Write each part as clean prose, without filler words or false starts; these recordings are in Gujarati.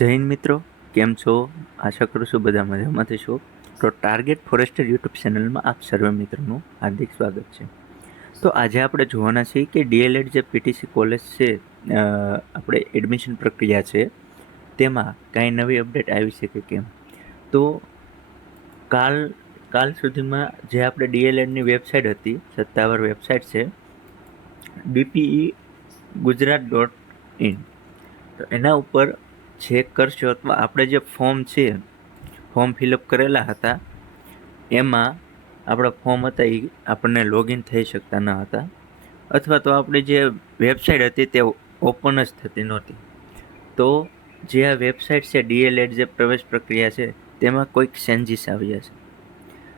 જય હિન્દ મિત્રો, કેમ છો? આશા કરું છું બધા મજામાંથી છો. તો ટાર્ગેટ ફોરેસ્ટર યુટ્યુબ ચેનલમાં આપ સર્વે મિત્રોનું હાર્દિક સ્વાગત છે. તો આજે આપણે જોવાના છીએ કે ડીએલએડ જે પીટીસી કોલેજ છે, આપણે એડમિશન પ્રક્રિયા છે, તેમાં કાંઈ નવી અપડેટ આવી છે કે કેમ. તો કાલ સુધીમાં જે આપણે ડીએલએડની વેબસાઇટ હતી, સત્તાવાર વેબસાઇટ છે DPE Gujarat.in, તો એના ઉપર ચેક કરશો અથવા આપણે જે ફોર્મ ફિલઅપ કરેલા હતા એમાં આપણા ફોર્મ હતા એ આપણને લોગિન થઈ શકતા ન હતા, અથવા તો આપણી જે વેબસાઇટ હતી તે ઓપન જ થતી નહોતી. તો જે આ વેબસાઇટ છે ડીએલએડ જે પ્રવેશ પ્રક્રિયા છે તેમાં કોઈક ચેન્જીસ આવ્યા છે,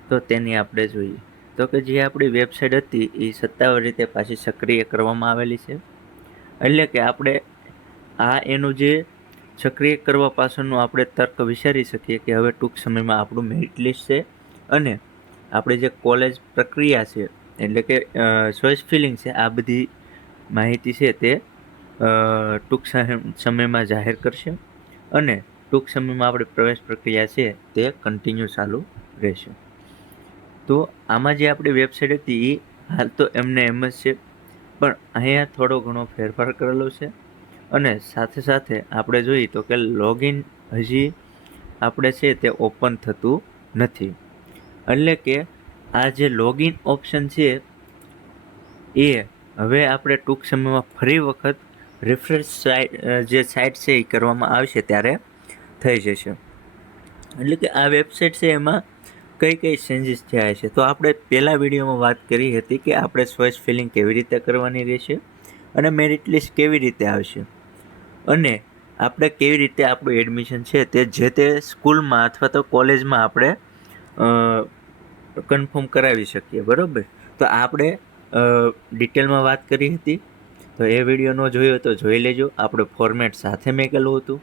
તો તેની આપણે જોઈએ. તો કે જે આપણી વેબસાઇટ હતી એ સત્તાવાર રીતે પાછી સક્રિય કરવામાં આવેલી છે. એટલે કે આપણે એનું જે સક્રિય કરવા પાછળનું આપણે તર્ક વિચારી શકીએ કે હવે ટૂંક સમયમાં આપણું મેરિટ લિસ્ટ છે અને આપણી જે કોલેજ પ્રક્રિયા છે, એટલે કે ચોઇસ ફિલિંગ છે, આ બધી માહિતી છે તે ટૂંક સમયમાં જાહેર કરશે અને ટૂંક સમયમાં આપણી પ્રવેશ પ્રક્રિયા છે તે કન્ટિન્યુ ચાલુ રહેશે. તો આમાં જે આપણી વેબસાઇટ હતી એ હાલ તો એમને એમ જ છે, પણ અહીંયા થોડો ઘણો ફેરફાર કરેલો છે. અને સાથે સાથે આપણે જોઈએ તો કે લોગિન હજી આપણે છે તે ઓપન થતું નથી. એટલે કે આ જે લોગિન ઓપ્શન છે એ હવે આપણે ટૂંક સમયમાં ફરી વખત રિફ્રેશ જે સાઇટ છે એ કરવામાં આવશે ત્યારે થઈ જશે. એટલે કે આ વેબસાઇટ છે એમાં કઈ કઈ ચેન્જીસ થયા છે, તો આપણે પહેલા વિડીયોમાં વાત કરી હતી કે આપણે ચોઇસ ફિલિંગ કેવી રીતે કરવાની રહેશે અને મેરિટ લિસ્ટ કેવી રીતે આવશે અને આપણે કેવી રીતે આપણું એડમિશન છે તે જે તે સ્કૂલમાં અથવા તો કોલેજમાં આપણે કન્ફર્મ કરાવી શકીએ, બરાબર. તો આપણે ડિટેલમાં વાત કરી હતી, તો એ વિડીયો ન જોયો તો જોઈ લેજો. આપણે ફોર્મેટ સાથે મેકેલું હતું.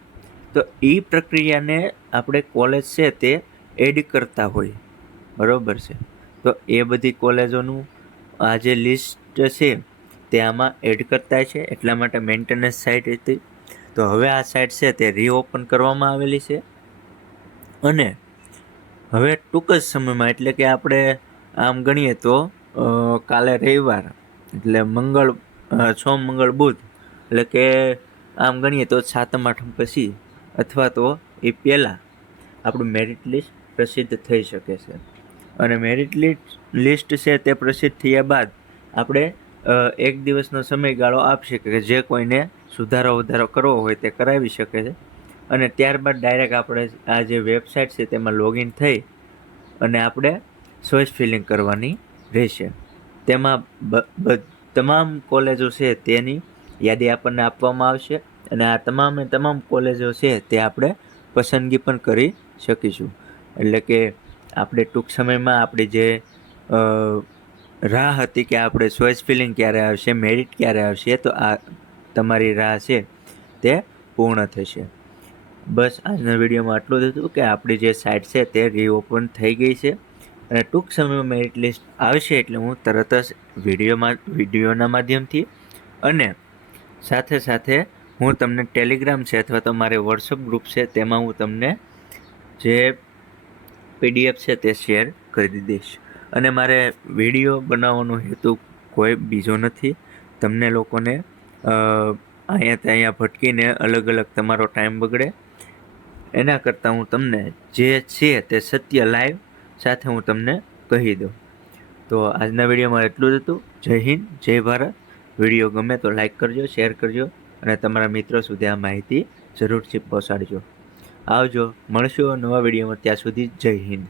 તો એ પ્રક્રિયાને આપણે કોલેજ છે તે એડ કરતા હોય, બરાબર છે. તો એ બધી કોલેજોનું આ જે લિસ્ટ છે તે આમાં એડ કરતા છે, એટલા માટે મેન્ટેનન્સ સાઇટ હતી. તો હવે આ સાઇટ છે તે રીઓપન કરવામાં આવેલી છે અને હવે ટૂંક જ સમયમાં, એટલે કે આપણે આમ ગણીએ તો કાલે રવિવાર એટલે સોમ મંગળ બુધ, એટલે કે આમ ગણીએ તો 7મ 8મ પછી અથવા તો એ પહેલાં આપણું મેરિટ લિસ્ટ પ્રસિદ્ધ થઈ શકે છે. અને મેરિટ લિસ્ટ છે તે પ્રસિદ્ધ થયા બાદ આપણે એક દિવસનો સમયગાળો આપશે કે જે કોઈને સુધારો વધારો કરવો હોય તે કરાવી શકે છે. અને ત્યારબાદ ડાયરેક્ટ આપણે આ જે વેબસાઇટ છે તેમાં લોગિન થઈ અને આપણે ચોઇસ ફિલિંગ કરવાની રહેશે. તેમાં તમામ કોલેજો છે તેની યાદી આપણને આપવામાં આવશે અને આ તમામ કોલેજો છે તે આપણે પસંદગી પણ કરી શકીશું. એટલે કે આપણે ટૂંક સમયમાં આપણી જે રાહ હતી કે આપણે ચોઇસ ફિલિંગ ક્યારે આવશે, મેરિટ ક્યારે આવશે, તો આ તમારી રાહ છે તે પૂર્ણ થશે. બસ આજના વિડીયોમાં આટલું જ હતું કે આપણી જે સાઇટ છે તે રીઓપન થઈ ગઈ છે અને ટૂંક સમયમાં મેરિટ લિસ્ટ આવશે એટલે હું તરત જ વિડીયોના માધ્યમથી અને સાથે હું તમને ટેલિગ્રામ છે અથવા તો મારે વોટ્સઅપ ગ્રુપ છે તેમાં હું તમને જે PDF છે તે શેર કરી દઈશ. અને મારે વિડીયો બનાવવાનો હેતુ કોઈ બીજો નથી, તમને લોકોને અહીંયા ભટકીને અલગ તમારો ટાઈમ બગડે એના કરતાં હું તમને જે છે તે સત્ય લાઈવ સાથે હું તમને કહી દઉં. તો આજના વિડીયોમાં એટલું જ હતું. જય હિન્દ, જય ભારત. વિડીયો ગમે તો લાઈક કરજો, શેર કરજો અને તમારા મિત્રો સુધી આ માહિતી જરૂરથી પહોંચાડજો. આવજો, મળશું નવા વિડીયોમાં. ત્યાં સુધી જય હિન્દ.